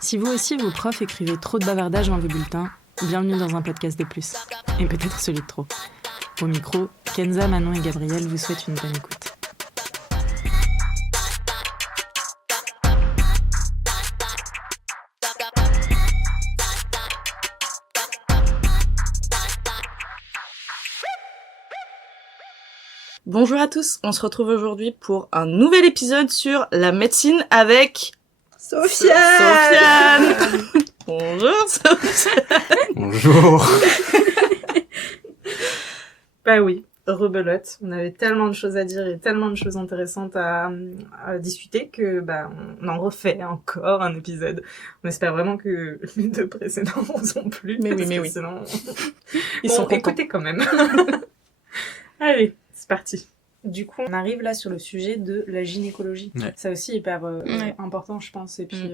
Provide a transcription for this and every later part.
Si vous aussi, vos profs écrivaient trop de bavardages dans vos bulletins, bienvenue dans un podcast de plus. Et peut-être celui de trop. Au micro, Kenza, Manon et Gabriel vous souhaitent une bonne écoute. Bonjour à tous, on se retrouve aujourd'hui pour un nouvel épisode sur la médecine avec Sofiane. Bonjour Sofiane. Bonjour. Bah oui, rebelote. On avait tellement de choses à dire et tellement de choses intéressantes à discuter que on en refait encore un épisode. On espère vraiment que les deux précédents vous ont plu. Mais oui. Sinon, Ils sont contents. écoutez quand même. Allez, c'est parti. Du coup, on arrive là sur le sujet de la gynécologie. Ouais. Ça aussi hyper important, je pense. Et puis,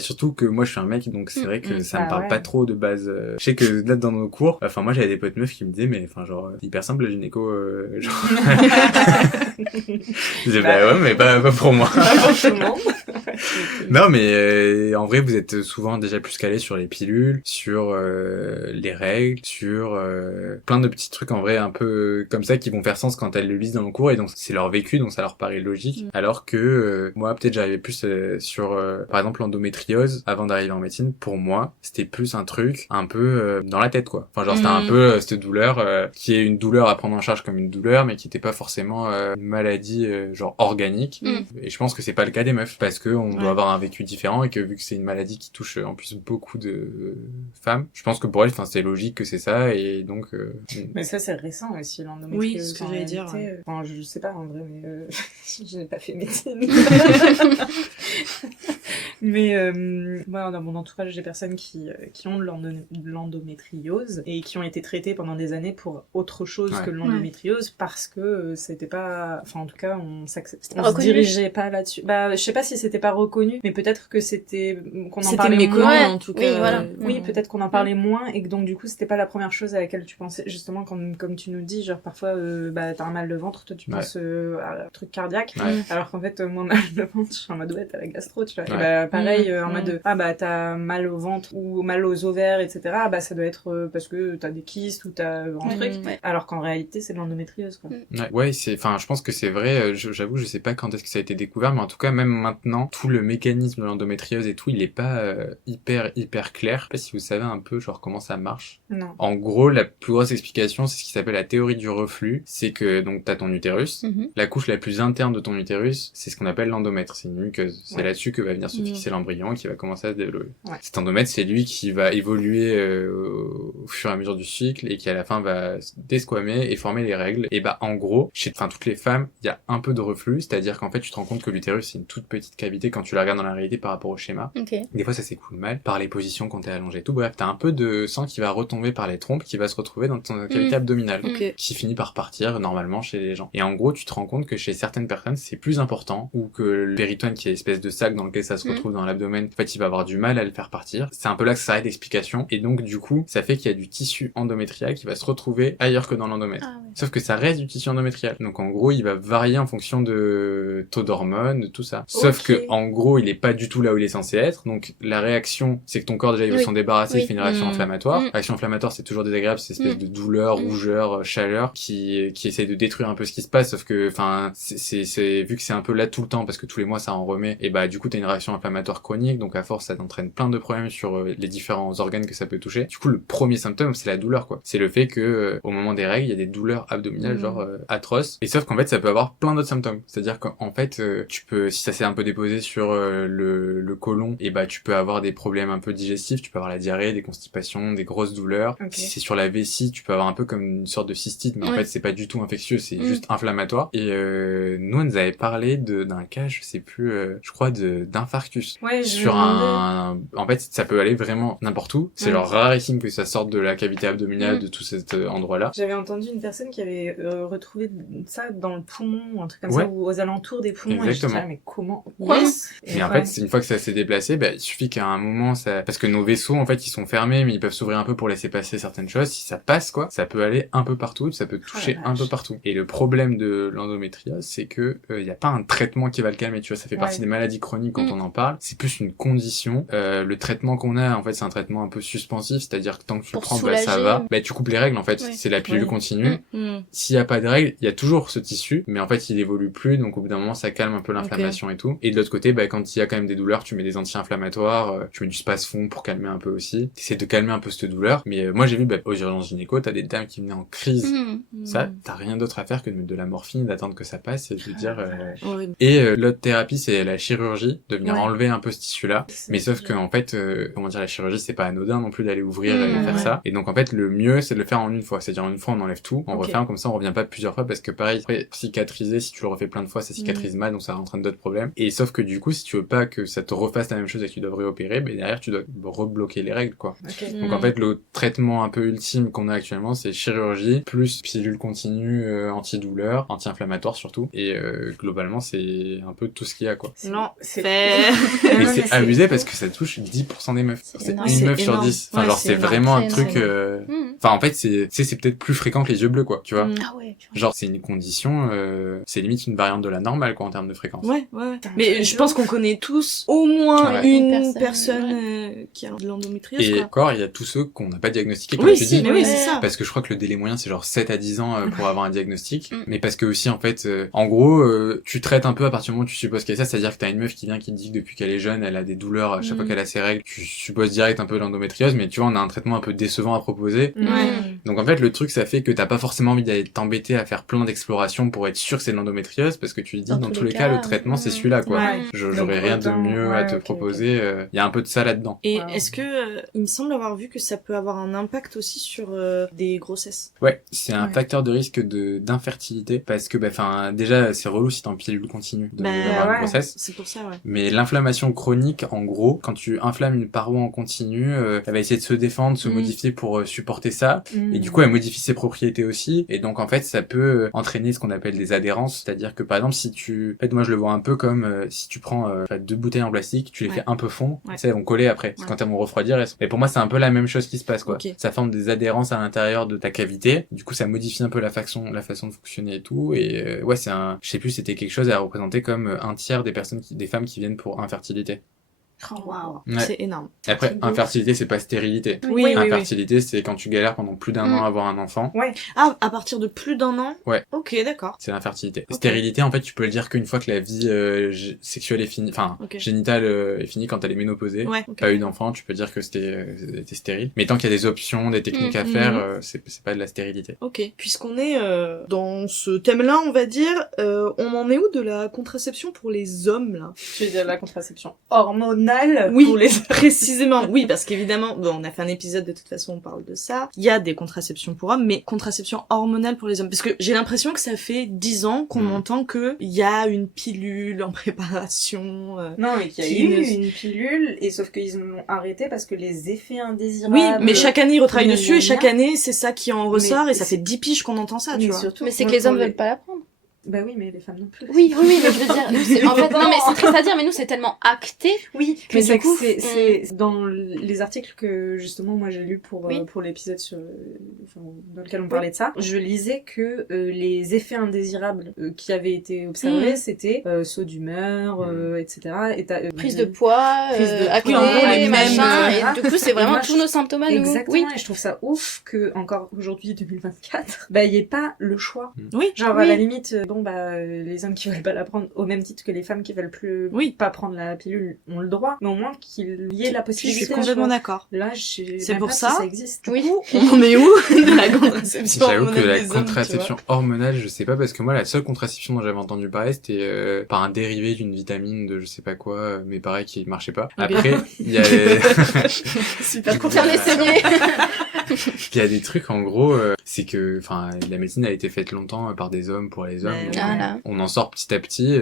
Surtout que moi je suis un mec, donc c'est vrai que ça me parle ouais. pas trop de base. Je sais que là dans nos cours, moi j'avais des potes meufs qui me disaient mais c'est hyper simple le gynéco. Je disais ouais mais pas pour moi. pas pour tout le monde. Non mais en vrai vous êtes souvent déjà plus calés sur les pilules, sur les règles, sur plein de petits trucs en vrai un peu comme ça qui vont faire sens quand elles le lisent dans le cours et donc c'est leur vécu donc ça leur paraît logique. Alors que moi peut-être j'arrivais plus sur par exemple l'endométriose avant d'arriver en médecine. Pour moi c'était plus un truc un peu dans la tête quoi. Enfin genre c'était un peu cette douleur qui est une douleur à prendre en charge comme une douleur mais qui était pas forcément une maladie genre organique. Et je pense que c'est pas le cas des meufs parce que on doit avoir un vécu différent et que vu que c'est une maladie qui touche en plus beaucoup de femmes, je pense que pour elles c'est logique que c'est ça et donc Mais ça c'est récent aussi l'endométriose. Oui, c'est ce que j'allais dire. Enfin, je sais pas en vrai, mais je n'ai pas fait médecine. Mais moi, dans mon entourage, j'ai des personnes qui ont de l'endométriose et qui ont été traitées pendant des années pour autre chose que l'endométriose parce que c'était pas... Enfin, en tout cas, on se dirigeait pas là-dessus. Je sais pas si c'était pas reconnu, mais peut-être que qu'on en parlait moins. En tout cas. Oui, voilà. Oui, peut-être qu'on en parlait moins et que donc du coup, c'était pas la première chose à laquelle tu pensais. Justement, comme tu nous dis, genre parfois, t'as un mal de ventre, toi tu penses à un truc cardiaque, alors qu'en fait, moi, mal de ventre, je suis en mode t'as la gastro, tu vois. Et pareil, en mode t'as mal au ventre ou mal aux ovaires, etc. Ça doit être parce que t'as des kystes ou t'as un truc, alors qu'en réalité, c'est de l'endométriose, quoi. Je pense que c'est vrai, j'avoue, je sais pas quand est-ce que ça a été découvert, mais en tout cas, même maintenant, tout le mécanisme de l'endométriose et tout, il est pas hyper clair. Je sais pas si vous savez un peu, genre, comment ça marche. Non. En gros, la plus grosse explication, c'est ce qui s'appelle la théorie du reflux. C'est que, donc, t'as ton utérus. La couche la plus interne de ton utérus, c'est ce qu'on appelle l'endomètre. C'est une muqueuse. C'est là-dessus que va venir se fixer l'embryon et qui va commencer à se développer. Cet endomètre, c'est lui qui va évoluer au fur et à mesure du cycle et qui, à la fin, va se desquamer et former les règles. Et en gros, chez toutes les femmes, il y a un peu de reflux. C'est-à-dire qu'en fait, tu te rends compte que l'utérus, c'est une toute petite cavité quand tu la regardes dans la réalité par rapport au schéma. Des fois, ça s'écoule mal par les positions quand t'es allongé et tout. Bref, t'as un peu de sang qui va retomber par les trompes, qui va se retrouver dans ton cavité abdominale, qui finit par partir normalement chez les gens. Et en gros, tu te rends compte que chez certaines personnes, c'est plus important, ou que le péritoine, qui est espèce de sac dans lequel ça se retrouve dans l'abdomen, en fait, il va avoir du mal à le faire partir. C'est un peu là que ça s'arrête d'explication. Et donc, du coup, ça fait qu'il y a du tissu endométrial qui va se retrouver ailleurs que dans l'endomètre. Sauf que ça reste du tissu endométrial. Donc, en gros, il va varier en fonction de taux d'hormones, de tout ça. Sauf que, en gros, il est pas du tout là où il est censé être. Donc, la réaction, c'est que ton corps, déjà, il veut s'en débarrasser, il fait une réaction inflammatoire. Réaction inflammatoire, c'est toujours désagréable, c'est cette espèce de douleur, rougeur, chaleur, qui essaye de détruire un peu ce qui se passe. Sauf que, c'est vu que c'est un peu là tout le temps, parce que tous les mois, ça en remet, et du coup, t'as une réaction inflammatoire chronique, donc à force, ça t'entraîne plein de problèmes sur les différents organes que ça peut toucher. Du coup, le premier symptôme, c'est la douleur, quoi. C'est le fait que, au moment des règles, il y a des douleurs abdominales, genre, atroces. Et sauf qu'en fait, ça peut avoir plein d'autres symptômes. C'est-à-dire qu'en fait, tu peux, si ça s'est un peu déposé sur le côlon, et tu peux avoir des problèmes un peu digestifs, tu peux avoir la diarrhée, des constipations, des grosses douleurs. Si c'est sur la vessie, tu peux avoir un peu comme une sorte de cystite, mais en fait, c'est pas du tout infectieux, c'est juste inflammatoire. Et nous, on nous avait parlé d'un cas, je sais plus, je crois, d'infarctus. Sur en fait, ça peut aller vraiment n'importe où. C'est genre rarissime que ça sorte de la cavité abdominale, de tout cet endroit-là. J'avais entendu une personne qui avait retrouvé ça dans le poumon, ou un truc comme ça, ou aux alentours des poumons. Exactement. Et je disais, mais comment? Et en fait, une fois que ça s'est déplacé, il suffit qu'à un moment, parce que nos vaisseaux, en fait, ils sont fermés, mais ils peuvent s'ouvrir un peu pour laisser passer certaines choses. Si ça passe, quoi, ça peut aller un peu partout, ça peut toucher un peu partout. Et le problème de l'endométriose, c'est que y a pas un traitement qui va le calmer, tu vois. Ça fait partie des maladies chroniques quand on en parle. parle, c'est plus une condition. Le traitement qu'on a, en fait, c'est un traitement un peu suspensif, c'est-à-dire que tant que tu le prends, ça va. Tu coupes les règles, en fait. C'est la pilule continue. S'il y a pas de règles, il y a toujours ce tissu, mais en fait, il évolue plus, donc au bout d'un moment, ça calme un peu l'inflammation et tout. Et de l'autre côté, quand il y a quand même des douleurs, tu mets des anti-inflammatoires, tu mets du Spasfon pour calmer un peu aussi. T'essaies de calmer un peu cette douleur. Mais moi, j'ai vu, aux urgences gynéco, t'as des dames qui venaient en crise. Ça, t'as rien d'autre à faire que de mettre de la morphine, d'attendre que ça passe, et je veux dire... l'autre thérapie, c'est la chirurgie, de venir enlever un peu ce tissu-là. Mais sauf que, en fait, la chirurgie, c'est pas anodin non plus d'aller ouvrir et faire ça. Et donc, en fait, le mieux, c'est de le faire en une fois. C'est-à-dire, en une fois, on enlève tout, on referme, comme ça, on revient pas plusieurs fois, parce que pareil, après, cicatriser, si tu le refais plein de fois, ça cicatrise mal, donc ça entraîne d'autres problèmes. Et sauf que du coup, si tu veux pas que ça te refasse la même chose et que tu dois réopérer, derrière, tu dois rebloquer les règles, quoi. Donc, en fait, le traitement un peu ultime qu'on a actuellement, c'est chirurgie, plus pilule continue, antidouleur, anti-inflammatoire surtout. Et globalement, c'est un peu tout ce qu'il y a, quoi. Non, c'est abusé parce que ça touche 10% des meufs. C'est une meuf sur 10. Enfin, c'est vraiment un truc... Enfin, en fait, c'est peut-être plus fréquent que les yeux bleus, quoi, tu vois. Genre, c'est une condition, c'est limite une variante de la normale, quoi, en termes de fréquence. Mais je pense qu'on connaît tous au moins une personne qui a de l'endométriose, et quoi. encore, il y a tous ceux qu'on n'a pas diagnostiqués, comme tu dis. Mais c'est ça. Parce que je crois que le délai moyen, c'est genre 7 à 10 ans pour avoir un diagnostic. Mais parce que aussi, en fait, en gros, tu traites un peu à partir du moment où tu supposes qu'il y a ça, c'est-à-dire que t'as une meuf qui vient qui te dit que depuis qu'elle est jeune, elle a des douleurs à chaque fois qu'elle a ses règles, tu supposes direct un peu l'endométriose, mais tu vois, on a un traitement un peu décevant à proposer. Donc en fait, le truc, ça fait que t'as pas forcément envie d'aller t'embêter à faire plein d'explorations pour être sûr que c'est de l'endométriose, parce que tu te dis, dans tous les cas, le traitement, c'est celui-là, quoi. J'aurais rien de mieux à te proposer. Il y a un peu de ça là-dedans. Et est-ce que, il me semble avoir vu que ça peut avoir un impact aussi sur des grossesses? Ouais, c'est un facteur de risque d'infertilité, parce que, déjà, c'est relou si t'es en pilule continue d'avoir une grossesse. C'est pour ça, Mais l'inflammation chronique, en gros, quand tu inflammes une paroi en continu, elle va essayer de se défendre, se modifier pour supporter ça. Et du coup, elle modifie ses propriétés aussi. Et donc, en fait, ça peut entraîner ce qu'on appelle des adhérences. C'est-à-dire que, par exemple, en fait, moi, je le vois un peu comme si tu prends 2 bouteilles en plastique, tu les fais un peu fond, tu sais, elles vont coller après. Quand elles vont refroidir, mais pour moi, c'est un peu la même chose qui se passe, quoi. Ça forme des adhérences à l'intérieur de ta cavité. Du coup, ça modifie un peu la façon de fonctionner et tout. Et je sais plus, c'était quelque chose à représenter comme un tiers des femmes qui viennent pour infertilité. C'est énorme. Après, infertilité, c'est pas stérilité. Infertilité, c'est quand tu galères pendant plus d'un an à avoir un enfant. Ah, à partir de plus d'un an? Ok, d'accord. C'est l'infertilité. Stérilité, en fait, tu peux le dire qu'une fois que la vie sexuelle est finie, génitale est finie, quand elle est ménopausée, pas eu d'enfant, tu peux dire que c'était stérile. Mais tant qu'il y a des options, des techniques à faire, c'est pas de la stérilité. Ok. Puisqu'on est dans ce thème-là, on va dire, on en est où de la contraception pour les hommes, là? Tu veux dire la contraception hormonale? Oui, précisément. Oui, parce qu'évidemment, on a fait un épisode, de toute façon, on parle de ça. Il y a des contraceptions pour hommes, mais contraception hormonale pour les hommes. Parce que j'ai l'impression que ça fait 10 ans qu'on entend que il y a une pilule en préparation. Non, mais qu'il y a eu une pilule, et sauf qu'ils l'ont arrêté parce que les effets indésirables... Oui, mais chaque année, ils retravaillent dessus, et chaque année, c'est ça qui en ressort, et ça fait 10 piges qu'on entend ça, tu vois. Mais c'est que les hommes veulent pas la prendre. Bah oui, mais les femmes non plus. Oui, mais je veux dire, nous, en fait, non, mais c'est triste à dire, mais nous, c'est tellement acté. Oui, mais du coup, c'est dans les articles que, justement, moi, j'ai lus pour l'épisode dans lequel on parlait de ça. Je lisais que les effets indésirables qui avaient été observés, c'était saut d'humeur, etc. Prise de poix, acné, machin, et du coup, c'est vraiment tous nos symptômes à nous. Exactement, et je trouve ça ouf que, encore aujourd'hui, 2024, il y ait pas le choix. Oui. Genre, à la limite, les hommes qui veulent pas la prendre, au même titre que les femmes qui veulent pas prendre la pilule, ont le droit, mais au moins qu'il y ait la possibilité. Je suis complètement d'accord. Là, c'est pour ça. Si ça existe. Oui. On est où de la contraception hormonale? J'avoue que la contraception hormonale, je sais pas, parce que moi, la seule contraception dont j'avais entendu parler, c'était par un dérivé d'une vitamine de je sais pas quoi, mais pareil, qui marchait pas. Après, il y a super confirmé, c'est vrai. Il y a des trucs, en gros, c'est que, la médecine a été faite longtemps par des hommes pour les hommes. On en sort petit à petit,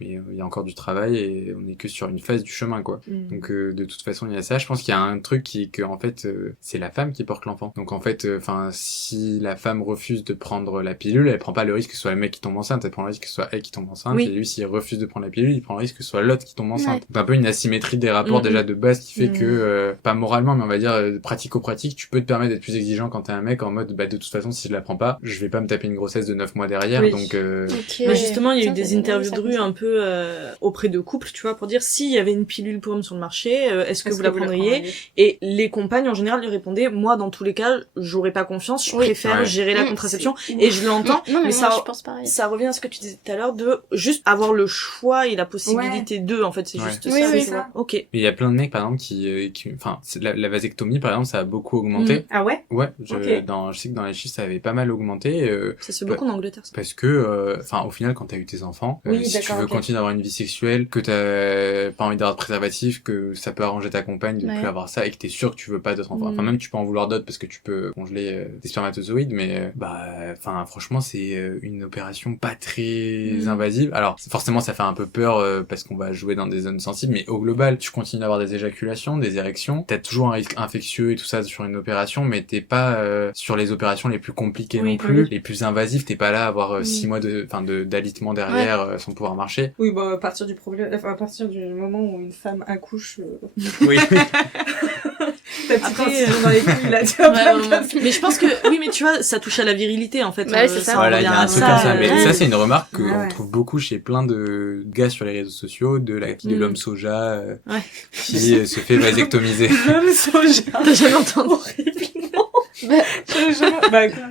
mais il y a encore du travail et on est que sur une phase du chemin, quoi. Donc, de toute façon, il y a ça. Je pense qu'il y a un truc qui est que, en fait, c'est la femme qui porte l'enfant. Donc, en fait, si la femme refuse de prendre la pilule, elle prend pas le risque que ce soit le mec qui tombe enceinte, elle prend le risque que ce soit elle qui tombe enceinte. Et lui, s'il refuse de prendre la pilule, il prend le risque que ce soit l'autre qui tombe enceinte. Donc, un peu une asymétrie des rapports déjà de base qui fait que, pas moralement, mais on va dire pratico-pratique, tu peux te permettre permet d'être plus exigeant quand t'es un mec en mode de toute façon si je la prends pas, je vais pas me taper une grossesse de 9 mois derrière, donc Mais justement, il y a eu des interviews de rue un peu auprès de couples, tu vois, pour dire s'il y avait une pilule pour hommes sur le marché, est-ce que vous la prendriez? Et les compagnes en général lui répondaient, moi dans tous les cas, j'aurais pas confiance, je préfère gérer la contraception, et je l'entends, mais ça revient à ce que tu disais tout à l'heure de juste avoir le choix et la possibilité de, en fait, c'est juste ça, tu vois. Ok. Il y a plein de mecs par exemple qui enfin la vasectomie par exemple ça a beaucoup augmenté. Ah ouais? Ouais, je sais que dans les chiffres ça avait pas mal augmenté. Ça se fait beaucoup en Angleterre. Ça. Parce que au final quand t'as eu tes enfants, si tu veux continuer d'avoir une vie sexuelle, que t'as pas envie d'avoir de préservatif, que ça peut arranger ta compagne de plus avoir ça et que t'es sûr que tu veux pas d'autres enfants. Enfin même tu peux en vouloir d'autres parce que tu peux congeler des spermatozoïdes, mais franchement c'est une opération pas très invasive. Alors forcément ça fait un peu peur parce qu'on va jouer dans des zones sensibles, mais au global tu continues d'avoir des éjaculations, des érections, t'as toujours un risque infectieux et tout ça sur une opération, mais t'es pas sur les opérations les plus compliquées non plus, les plus invasives, t'es pas là à avoir 6 mois d'alitement derrière sans pouvoir marcher. Oui, à partir du moment où une femme accouche. Oui. Ta petite incision dans les couilles, là, tu vois. Mais je pense que, oui, mais tu vois, ça touche à la virilité, en fait. Ouais, c'est ça. Voilà, il y a un truc comme ça. Mais ça, c'est une remarque qu'on trouve beaucoup chez plein de gars sur les réseaux sociaux, de l'homme soja, qui se fait vasectomiser. L'homme soja. T'as jamais entendu?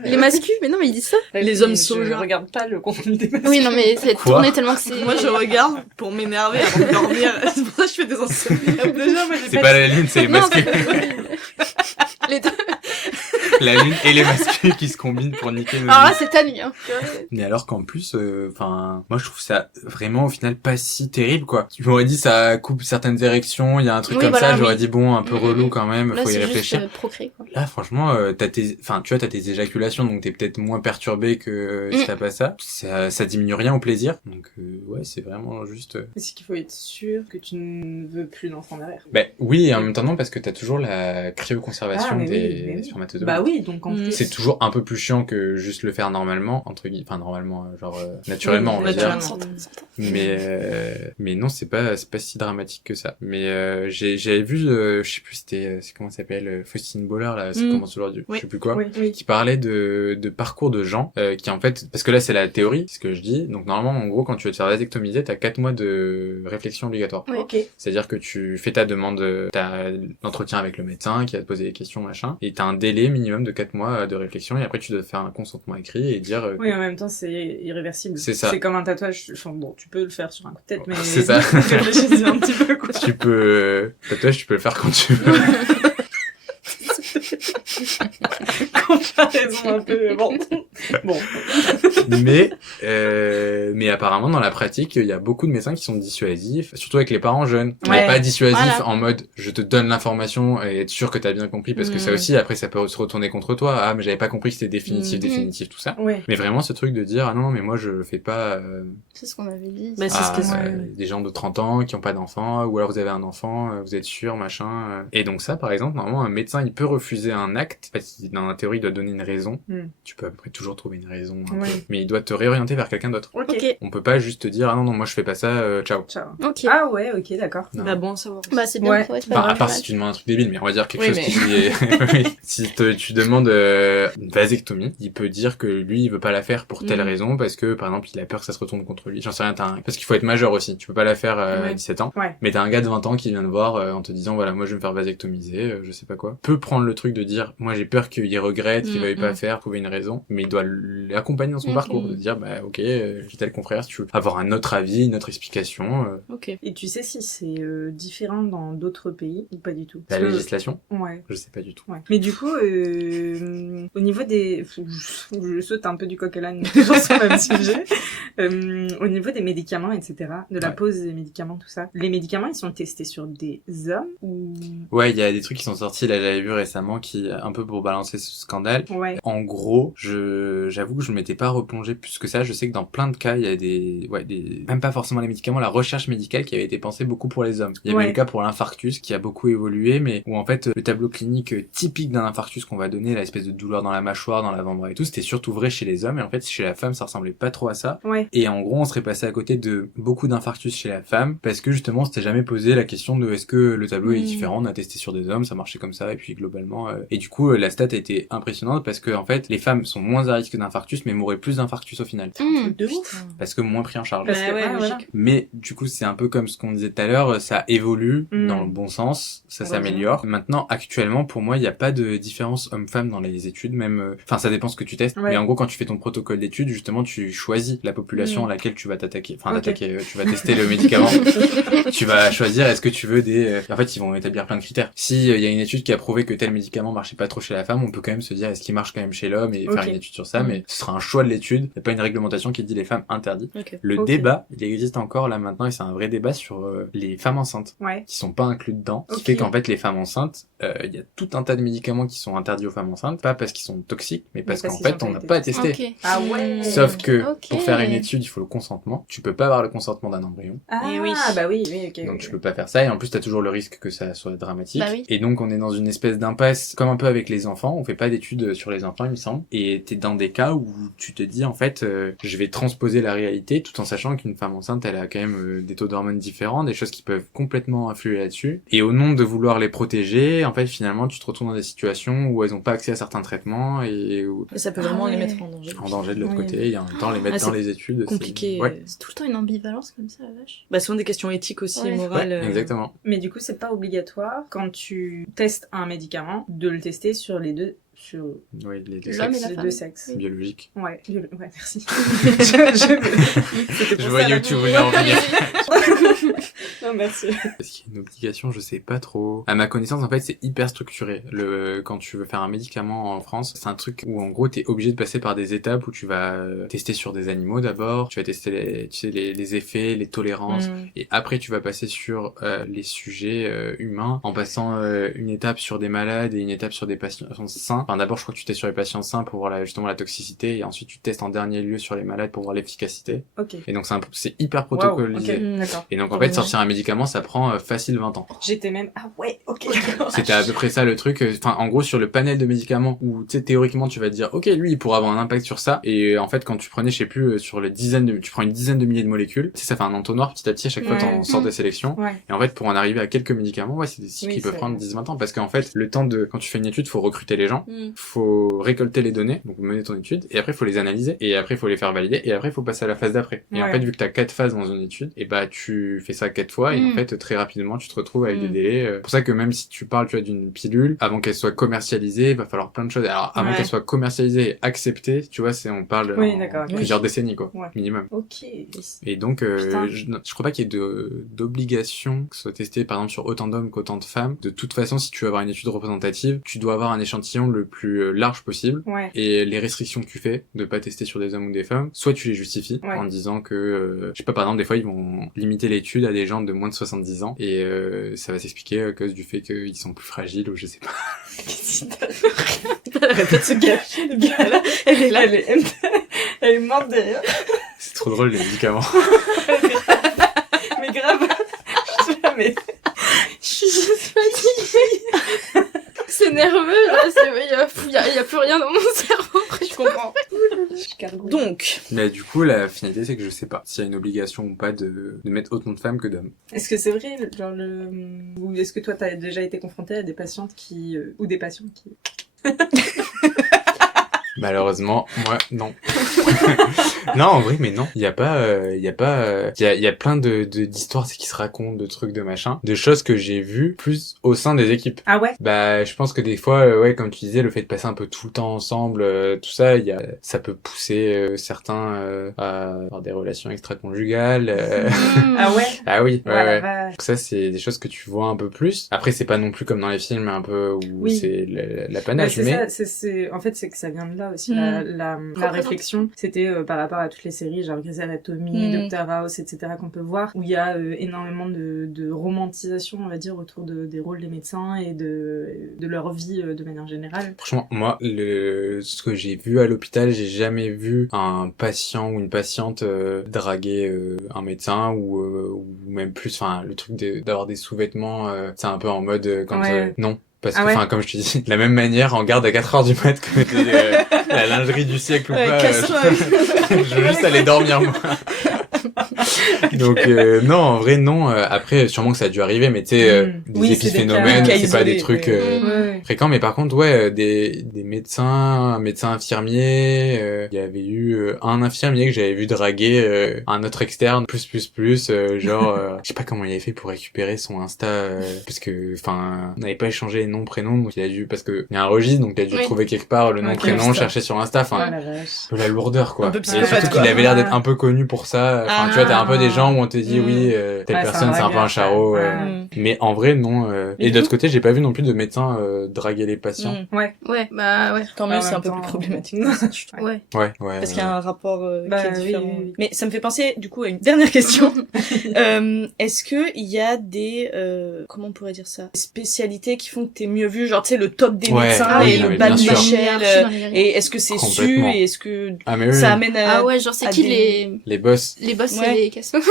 Les masculins, mais non, mais ils disent ça. Les hommes soja. Je regarde pas le contenu des masculins. Oui, non, mais c'est tourné tellement que c'est... Moi, je regarde pour m'énerver avant de dormir. C'est pour ça que je fais des insomnies. Déjà, moi, c'est pas la lune, c'est les masculins. Les deux. La lune et les masculins qui se combinent pour niquer nos Alors là, c'est ta nuit, hein. Mais alors qu'en plus, moi je trouve ça vraiment au final pas si terrible, quoi. Tu m'aurais dit ça coupe certaines érections, il y a un truc comme ça, j'aurais dit bon, un peu relou quand même, là, faut y réfléchir. Juste, procréer, quoi. Là, franchement, t'as tes éjaculations, donc t'es peut-être moins perturbé que si t'as pas ça. Ça diminue rien au plaisir. Donc, ouais, c'est vraiment juste... C'est qu'il faut être sûr que tu ne veux plus d'enfant derrière. Oui, et en même temps non, parce que t'as toujours la cryoconservation des spermatozoïdes. Bah oui, donc en plus... C'est toujours un peu plus chiant que juste le faire normalement, entre guillemets, enfin normalement, naturellement, on va dire. Mais non, c'est pas si dramatique que ça. Mais j'avais vu, je sais plus, c'est comment ça s'appelle, Faustine Bollard, là, ça commence aujourd'hui, je sais plus quoi, qui parlait de parcours de gens, qui en fait, parce que là c'est la théorie, c'est ce que je dis, donc normalement, en gros, quand tu veux te faire vasectomiser, t'as 4 mois de réflexion obligatoire. C'est-à-dire que tu fais ta demande, t'as l'entretien avec le médecin qui va te poser des questions, machin, et t'as un délai minimum de 4 mois de réflexion, et après tu dois faire un consentement écrit et dire... Oui, en même temps, c'est irréversible. C'est ça. C'est comme un tatouage, bon, tu peux le faire sur un coup de tête, mais... C'est ça. Réfléchis un petit peu, quoi. Tatouage, tu peux le faire quand tu veux. Comparaison un peu... Bon. Mais apparemment, dans la pratique, il y a beaucoup de médecins qui sont dissuasifs, surtout avec les parents jeunes. Mais pas dissuasifs en mode, je te donne l'information et être sûr que t'as bien compris, parce que ça aussi, après, ça peut se retourner contre toi. Ah, mais j'avais pas compris que c'était définitif, tout ça. Mais vraiment, ce truc de dire, ah non, mais moi, je fais pas... C'est ce qu'on avait dit. Des gens de 30 ans qui ont pas d'enfants, ou alors vous avez un enfant, vous êtes sûr, machin. Et donc ça, par exemple, normalement, un médecin, il peut refuser un acte, parce qu'il, dans la théorie, il doit donner une raison. Tu peux à peu près toujours trouver une raison, mais il doit te réorienter vers quelqu'un d'autre. On peut pas juste te dire, ah non, moi je fais pas ça, ciao. Ah ouais, ok, d'accord. Bah bon, ça va. Bah c'est bien, à part si tu demandes un truc débile, mais on va dire quelque chose qui est... Si tu demandes une vasectomie, il peut dire que lui, il veut pas la faire pour telle raison, parce que, par exemple, il a peur que ça se retourne contre lui. J'en sais rien, parce qu'il faut être majeur aussi. Tu peux pas la faire à 17 ans. Mais t'as un gars de 20 ans qui vient te voir en te disant, voilà, moi je vais me faire vasectomiser, je sais pas quoi. Peut prendre le truc de dire, moi j'ai peur qu'il regrette, qu'il veuille pas faire, trouver une raison, mais il doit l'accompagner dans son parcours, de dire, bah ok, j'ai tel confrère, si tu veux avoir un autre avis, une autre explication. Et tu sais si c'est différent dans d'autres pays ou pas du tout? La législation? Ouais. Je sais pas du tout. Mais du coup, au niveau des... Je saute un peu du coq à l'âne, toujours sur le même sujet. Au niveau des médicaments, etc., de la pause des médicaments, tout ça, les médicaments, ils sont testés sur des hommes ou... Ouais, il y a des trucs qui sont sortis, là j'avais vu récemment, qui un peu pour balancer ce scandale. En gros, j'avoue que je m'étais pas plonger plus que ça. Je sais que dans plein de cas, il y a même pas forcément les médicaments, la recherche médicale qui avait été pensée beaucoup pour les hommes. Il y avait le cas pour l'infarctus qui a beaucoup évolué, mais où en fait le tableau clinique typique d'un infarctus qu'on va donner, l'espèce de douleur dans la mâchoire, dans l'avant-bras et tout, c'était surtout vrai chez les hommes, et en fait chez la femme ça ressemblait pas trop à ça. Et en gros on serait passé à côté de beaucoup d'infarctus chez la femme parce que justement on s'était jamais posé la question de est-ce que le tableau est différent. On a testé sur des hommes, ça marchait comme ça, et puis globalement et du coup la stat a été impressionnante parce que en fait les femmes sont moins à risque d'infarctus mais mourraient plus d'infarctus au final. Parce que moins pris en charge. Mais du coup c'est un peu comme ce qu'on disait tout à l'heure, ça évolue dans le bon sens, ça s'améliore. Maintenant actuellement pour moi il n'y a pas de différence homme-femme dans les études, même enfin ça dépend ce que tu testes, mais en gros quand tu fais ton protocole d'études justement tu choisis la population à laquelle tu vas t'attaquer, tu vas tester le médicament. Tu vas choisir est-ce que tu veux en fait ils vont établir plein de critères. Si il y a une étude qui a prouvé que tel médicament marchait pas trop chez la femme, on peut quand même se dire est-ce qu'il marche quand même chez l'homme et faire une étude sur ça, mais ce sera un choix de l'étude, il n'y a pas une réglementation qui dit les femmes interdites. Le débat, il existe encore là maintenant et c'est un vrai débat sur les femmes enceintes qui sont pas inclus dedans, qui fait qu'en fait les femmes enceintes, il y a tout un tas de médicaments qui sont interdits aux femmes enceintes, pas parce qu'ils sont toxiques, mais parce qu'en fait on n'a pas testé. Sauf que pour faire une étude il faut le consentement, tu peux pas avoir le consentement d'un embryon. Donc tu peux pas faire ça, et en plus t'as toujours le risque que ça soit dramatique. Et donc on est dans une espèce d'impasse, comme un peu avec les enfants, on fait pas d'études sur les enfants il me semble, et t'es dans des cas où tu te dis en fait je vais transposer la réalité tout en sachant qu'une femme enceinte elle a quand même des taux d'hormones différents, des choses qui peuvent complètement influer là-dessus, et au nom de vouloir les protéger en fait finalement tu te retrouves dans des situations où elles ont pas accès à certains traitements et où ça peut vraiment les mettre en danger de l'autre côté, et en même temps les mettre dans les études compliqué. C'est tout le temps une ambivalence comme ça, la vache. Bah souvent des questions éthiques aussi et morales. Exactement. Mais du coup c'est pas obligatoire quand tu testes un médicament de le tester sur les deux les deux sexes biologiques. Merci. Je voyais où tu voulais en venir. Non, merci. Est-ce qu'il y a une obligation? Je sais pas trop. À ma connaissance, en fait, c'est hyper structuré. Quand tu veux faire un médicament en France, c'est un truc où, en gros, t'es obligé de passer par des étapes où tu vas tester sur des animaux d'abord, tu vas tester les effets, les tolérances, et après, tu vas passer sur les sujets humains, en passant une étape sur des malades et une étape sur des patients sains. Enfin, d'abord, je crois que tu testes sur les patients sains pour voir justement la toxicité, et ensuite, tu testes en dernier lieu sur les malades pour voir l'efficacité. Et donc, c'est hyper protocolisé. Et donc, en fait, sortir un médicament, ça prend facile 20 ans. J'étais même C'était à peu près ça le truc. Enfin, en gros, sur le panel de médicaments où, tu sais, théoriquement, tu vas te dire, ok, lui, il pourra avoir un impact sur ça. Et en fait, quand tu prenais, je sais plus, tu prends une dizaine de milliers de molécules, tu sais, ça fait un entonnoir petit à petit à chaque fois t'en sors de sélection. Et en fait, pour en arriver à quelques médicaments, c'est des cycles qui peuvent prendre 10-20 ans. Parce qu'en fait, le temps quand tu fais une étude, faut recruter les gens, faut récolter les données, donc mener ton étude, et après, faut les analyser, et après, faut les faire valider, et après, faut passer à la phase d'après. Et en fait, vu que t'as 4 phases dans une étude, et bah, tu fais ça 4 fois, et en fait, très rapidement, tu te retrouves avec des délais. C'est pour ça que même si tu parles, tu vois, d'une pilule, avant qu'elle soit commercialisée, il va falloir plein de choses. Alors, avant qu'elle soit commercialisée et acceptée, tu vois, on parle plusieurs décennies, quoi, minimum. Et donc, je crois pas qu'il y ait d'obligation que ce soit testé, par exemple, sur autant d'hommes qu'autant de femmes. De toute façon, si tu veux avoir une étude représentative, tu dois avoir un échantillon le plus large possible. Et les restrictions que tu fais de pas tester sur des hommes ou des femmes, soit tu les justifies en disant que, je sais pas, par exemple, des fois, ils vont limiter l'étude à des gens de moins de 70 ans, et ça va s'expliquer à cause du fait qu'ils sont plus fragiles, ou je sais pas. Elle arrête pas de se gâcher, le gars là. Elle est là, elle est morte derrière. C'est trop drôle, les médicaments. Mais grave. Je suis juste fatiguée. C'est nerveux, là. Il y a plus rien dans mon cerveau. Je comprends. Donc. Mais du coup, la finalité, c'est que je sais pas s'il y a une obligation ou pas de mettre autant de femmes que d'hommes. Est-ce que c'est vrai, genre ou est-ce que toi, t'as déjà été confrontée à des patientes ou des patients qui... Malheureusement, moi, non. Non, en vrai, mais non. Il y a plein d'histoires qui se racontent, de trucs, de machin, de choses que j'ai vues plus au sein des équipes. Ah ouais? Bah, je pense que des fois, comme tu disais, le fait de passer un peu tout le temps ensemble, tout ça, ça peut pousser certains à avoir des relations extra-conjugales. Ah ouais? Ah oui, ouais. Donc ça, c'est des choses que tu vois un peu plus. Après, c'est pas non plus comme dans les films, un peu où c'est l'apanage, mais... En fait, c'est que ça vient de là aussi, la réflexion réflexion, c'était par rapport à toutes les séries, genre Grey's Anatomy, Dr House, etc. qu'on peut voir, où il y a énormément de romantisation, on va dire, autour des rôles des médecins et de leur vie de manière générale. Franchement, moi, ce que j'ai vu à l'hôpital, j'ai jamais vu un patient ou une patiente draguer un médecin ou même plus, enfin, le truc d'avoir des sous-vêtements, c'est un peu en mode quand non. Parce que, enfin, comme je te dis, de la même manière, en garde à 4h du mat, comme la lingerie du siècle ou pas, je veux juste aller dormir, moi. Donc, non, en vrai, non. Après, sûrement que ça a dû arriver, mais tu sais, des épiphénomènes, c'est pas des trucs fréquents. Mais par contre, des médecins, un médecin infirmier, il y avait eu un infirmier que j'avais vu draguer un autre externe, genre, je sais pas comment il avait fait pour récupérer son Insta, parce que, enfin, on n'avait pas échangé les noms, prénoms, donc il a dû, parce que il y a un registre, donc il a dû trouver quelque part le nom, prénom, chercher sur Insta, enfin, la lourdeur, quoi. Et surtout qu'il avait l'air d'être un peu connu pour ça. Enfin, tu vois, t'as un peu des gens où on te dit, telle personne, c'est un peu un charreau. Mais en vrai, non. Et d'autre côté, j'ai pas vu non plus de médecin draguer les patients. Ouais. Tant mieux, c'est un peu plus problématique. Ouais. Parce qu'il y a un rapport qui est différent. Oui. Mais ça me fait penser, du coup, à une dernière question. Est-ce que il y a des, comment on pourrait dire ça, des spécialités qui font que t'es mieux vu, genre, tu sais, le top des médecins et le bas de l'échelle, et est-ce que c'est su, et est-ce que ça amène à... Ah ouais, genre, c'est qui les boss? Les boss, c'est les casseurs.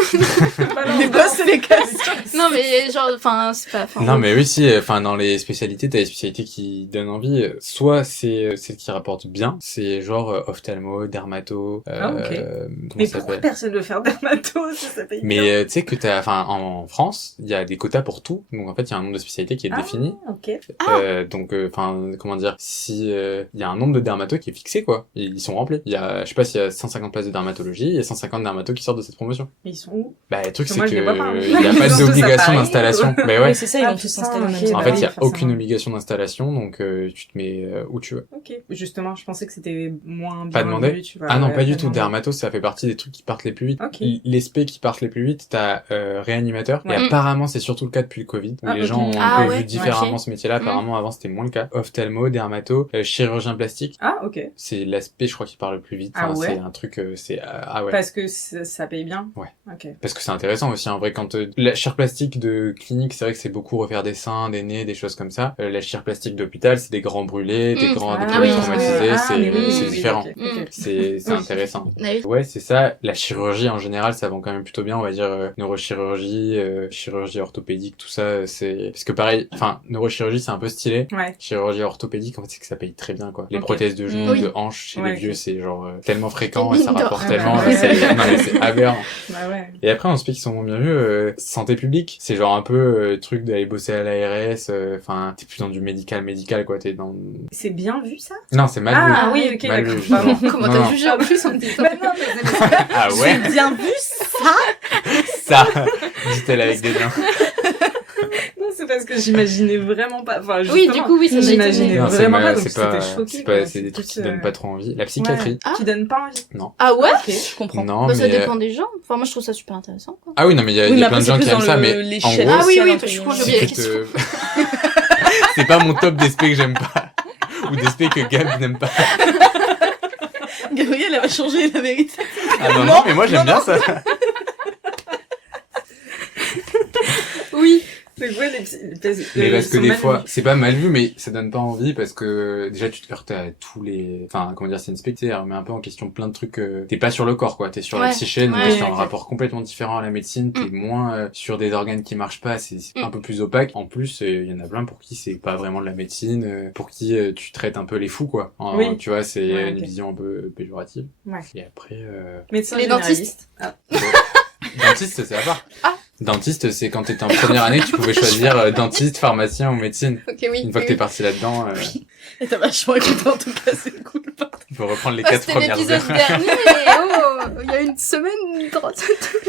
Les boss, c'est les casseurs. Non, mais genre, enfin, c'est pas... Non, mais oui, si, enfin, dans les spécialités, t'as les spécialités qui donnent envie. Soit c'est celles qui rapportent bien, c'est genre ophtalmo, dermato, mais pourquoi personne veut faire dermato, ça paye bien? Mais tu sais que en France, il y a des quotas pour tout, donc en fait, il y a un nombre de spécialités qui est défini. Donc, enfin, comment dire, si il y a un nombre de dermatos qui est fixé, quoi, ils sont remplis. Il y a, je sais pas s'il y a 150 places de dermatologie, il y a 150 dermatos qui sortent de cette promotion. Mais ils sont où? Bah, le truc, c'est que il y a pas d'obligation d'installation. Mais ouais. C'est ça, ils vont tous s'installer en même temps. En fait, il y a aucune obligation d'installation, donc tu te mets où tu veux. Ok. Justement, je pensais que c'était moins bien. Pas demandé. Vu, tu vois. Ah non, pas du tout. Dermatos, ça fait partie des trucs qui partent les plus vite. Les spé qui partent les plus vite, t'as réanimateur. Et apparemment, c'est surtout le cas depuis le Covid, où les gens ont un peu vu différemment ce métier-là. Apparemment, avant, c'était moins le cas. Ophtalmo, dermato, chirurgien plastique. Ah, ok. C'est l'aspect, je crois, qui part le plus vite. Enfin, c'est un truc, ah ouais. Parce que ça paye bien? Ouais. Ok. Parce que c'est intéressant aussi, en vrai, quand la chirurgie plastique de clinique, c'est vrai que c'est beaucoup refaire des seins, des nez, des choses comme ça. La chirurgie plastique d'hôpital, c'est des grands brûlés, des grands traumatisés, c'est différent. C'est intéressant. Ouais, c'est ça. La chirurgie, en général, ça vend quand même plutôt bien, on va dire, neurochirurgie, chirurgie orthopédique, tout ça, c'est... Parce que pareil, enfin, neurochirurgie, c'est un peu stylé. Chirurgie orthopédique, en fait, c'est que ça paye très bien, quoi. Les prothèses de genoux, de hanches, chez les vieux, c'est genre tellement fréquent et ça rapporte tellement. Non, mais c'est aberrant. Et après, on se pique qui sont bien mieux, santé publique, c'est genre un peu truc d'aller bosser à l'ARS, enfin, t'es plus dans du médical, quoi, t'es dans... C'est bien vu, ça? Non, c'est mal vu. Ah oui, ok, d'accord. Comment t'as jugé en plus, on dit ça? Ah ouais? J'ai bien vu ça? Ça, dit-elle avec des dents. Non, c'est parce que j'imaginais vraiment pas. Enfin, oui, du coup, oui, ça j'imaginais vraiment pas. Donc c'est des trucs qui donnent pas trop envie. La psychiatrie. Qui donnent pas envie. Non. Ah ouais? Ok, je comprends. Non, bah, mais ça dépend des gens. Enfin, moi, je trouve ça super intéressant, quoi. Ah oui, non, mais il y a plein de gens qui aiment ça, mais en gros. Ah oui, je crois que j'ai oublié la question. C'est pas mon top d'espèces que j'aime pas. Ou d'espèces que Gab n'aime pas. Gabrielle, elle va changer la vérité. Ah non, mais moi, j'aime bien ça. Oui. C'est quoi mais parce que des fois, c'est pas mal vu, mais ça donne pas envie parce que déjà tu te heurtes à tous les, enfin comment dire, c'est une spectateur, mais un peu en question plein de trucs. T'es pas sur le corps, quoi. T'es sur la psyché, donc t'es sur un rapport complètement différent à la médecine. T'es moins sur des organes qui marchent pas, c'est un peu plus opaque. En plus, il y en a plein pour qui c'est pas vraiment de la médecine, pour qui tu traites un peu les fous, quoi. Tu vois, c'est une vision un peu péjorative. Et après. Médecin les dentistes. Dentiste, c'est à part. Dentiste, c'est quand t'étais en première année, tu pouvais choisir dentiste, pharmacien ou médecine. Une fois que t'es parti là-dedans. Et t'as vachement écouté en tout cas, c'est cool. Il faut reprendre les 4 premières heures. C'était l'épisode dernier. il y a une semaine.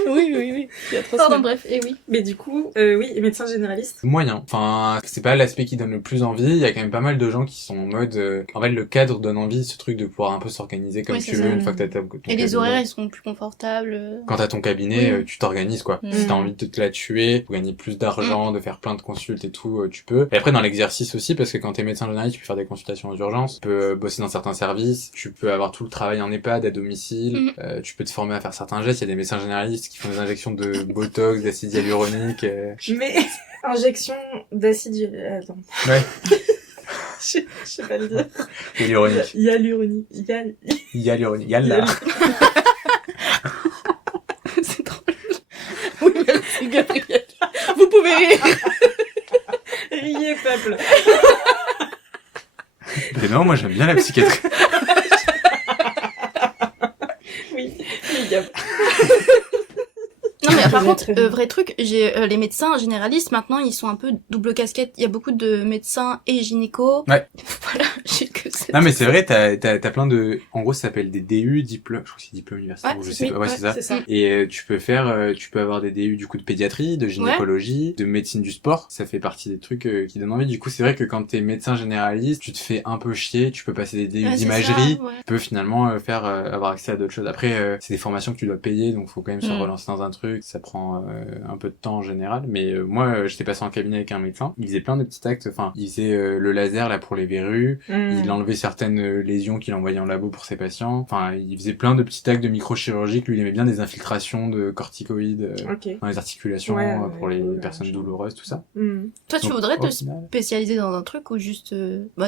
Oui. Il y a 3 Pardon, semaines. bref, et oui. Mais du coup, oui, médecin généraliste. Moyen. Enfin, c'est pas l'aspect qui donne le plus envie. Il y a quand même pas mal de gens qui sont en mode... en fait, le cadre donne envie, ce truc de pouvoir un peu s'organiser comme Oui, tu c'est veux ça. une fois que t'as ton Et cabinet. les horaires, ils sont plus confortables. Quand t'as ton cabinet, Oui. tu t'organises, quoi. Mm. Si t'as envie de te la tuer, pour gagner plus d'argent, de faire plein de consultes et tout, tu peux. Et après, dans l'exercice aussi, parce que quand t'es médecin généraliste, tu peux faire des consultations aux urgences, tu peux bosser dans certains services, tu peux avoir tout le travail en EHPAD, à domicile, tu peux te former à faire certains gestes. Il y a des médecins généralistes qui font des injections de botox, d'acide hyaluronique. Mais injection d'acide. Attends. Ouais. Je sais pas le dire. Hyaluronique. Hyaluronique. Hyaluronique. Yalla. C'est trop Oui, merci, Gabriel. Vous pouvez rire. Riez, peuple. Mais non, moi j'aime bien la psychiatrie. Oui, Gab. Non mais par Je contre, très bien. vrai truc, j'ai les médecins généralistes maintenant, ils sont un peu double casquette. Il y a beaucoup de médecins et gynéco. Ouais. Voilà, j'ai que ça. Non mais c'est vrai, t'as plein de... En gros, ça s'appelle des DU, diplômes... Je crois que c'est diplôme universitaire, Ouais, ou je c'est- sais oui, pas. Ouais, ouais, c'est ça. C'est ça. Et tu peux avoir des DU du coup de pédiatrie, de gynécologie, de médecine du sport. Ça fait partie des trucs qui donnent envie. Du coup, c'est vrai que quand t'es médecin généraliste, tu te fais un peu chier. Tu peux passer des DU Ouais, c'est d'imagerie. ça, ouais. Tu peux finalement avoir accès à d'autres choses. Après, c'est des formations que tu dois payer, donc faut quand même se Mm. relancer dans un truc. Ça prend un peu de temps en général. Mais moi, j'étais passé en cabinet avec un médecin. Il faisait plein de petits actes. Enfin, il faisait le laser là pour les verrues. Il enlevait certaines lésions qu'il envoyait en labo pour ses patients. Enfin, il faisait plein de petits actes de microchirurgie. Lui, il aimait bien des infiltrations de corticoïdes Ok. dans les articulations Ouais, pour les ouais, personnes ouais. douloureuses, tout ça. Toi, tu Donc, voudrais au te final, spécialiser dans un truc ou juste,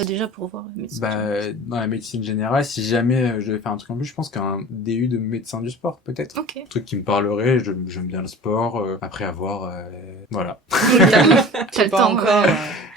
déjà pour voir la médecine dans la médecine générale, si jamais je devais faire un truc en plus, je pense qu'un DU de médecin du sport, peut-être. Ok. Un truc qui me parlerait, j'aime bien le sport, après avoir, voilà. Quel Pas temps encore.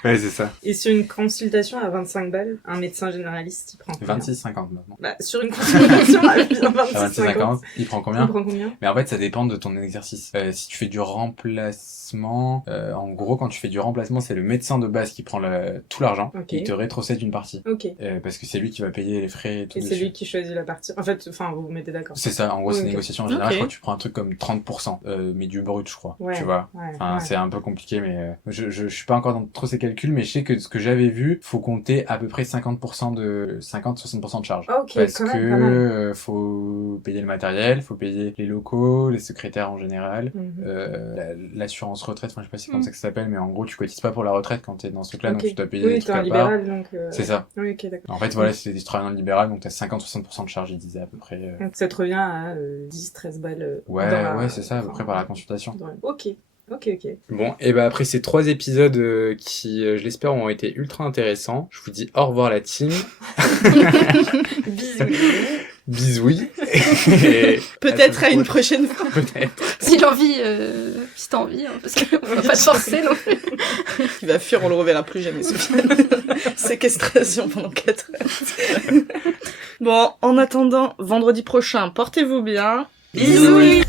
Ouais, c'est ça. Et sur une consultation à 25 balles, un médecin généraliste, il prend combien 26,50 maintenant. Bah, sur une consultation à À 26,50, 26,50, il prend il combien? prend combien? Mais en fait, ça dépend de ton exercice. Si tu fais du remplacement, en gros, quand tu fais du remplacement, c'est le médecin de base qui prend tout l'argent. Ok. Et il te rétrocède une partie. Ok. Parce que c'est lui qui va payer les frais et tout Et c'est dessus. lui qui choisit la partie. En fait, enfin, vous vous mettez d'accord. C'est ça, en gros, c'est Ok. une négociation. En général, Ok. je crois que tu prends un truc comme 30%, mais du brut, je crois. Ouais. Tu vois. Ouais. Enfin, ouais. c'est un peu compliqué, mais je suis pas encore dans trop ces calculs, mais je sais que ce que j'avais vu, faut compter à peu près 50% de 50-60% de charge. Ok, Parce quand que même, pas mal. faut payer le matériel, faut payer les locaux, les secrétaires en général, Mhm. l'assurance retraite, enfin je sais pas si c'est comme ça que ça s'appelle, mais en gros tu cotises pas pour la retraite quand t'es dans ce truc-là, Ok. donc tu dois payer Oui, des t'es trucs un à part. libéral, donc... C'est ça. Oui, ok, d'accord. En fait voilà, c'est des travailleurs dans le libéral, donc t'as 50-60% de charge, il disait à peu près. Donc ça te revient à 10-13 balles. Ouais, dans la- ouais, c'est ça, à peu enfin, près par la consultation. Ok. Bon, et bah après ces 3 épisodes qui, je l'espère, ont été ultra intéressants, je vous dis au revoir la team. Bisous. Bisouilles. Peut-être à une prochaine fois. Peut-être. Si l'envie, si t'as envie, hein, parce qu'on va pas te forcer non plus. Il va fuir, on le reverra plus jamais, Sofiane. Séquestration pendant 4 heures. Bon, en attendant, vendredi prochain, portez-vous bien. Bisous.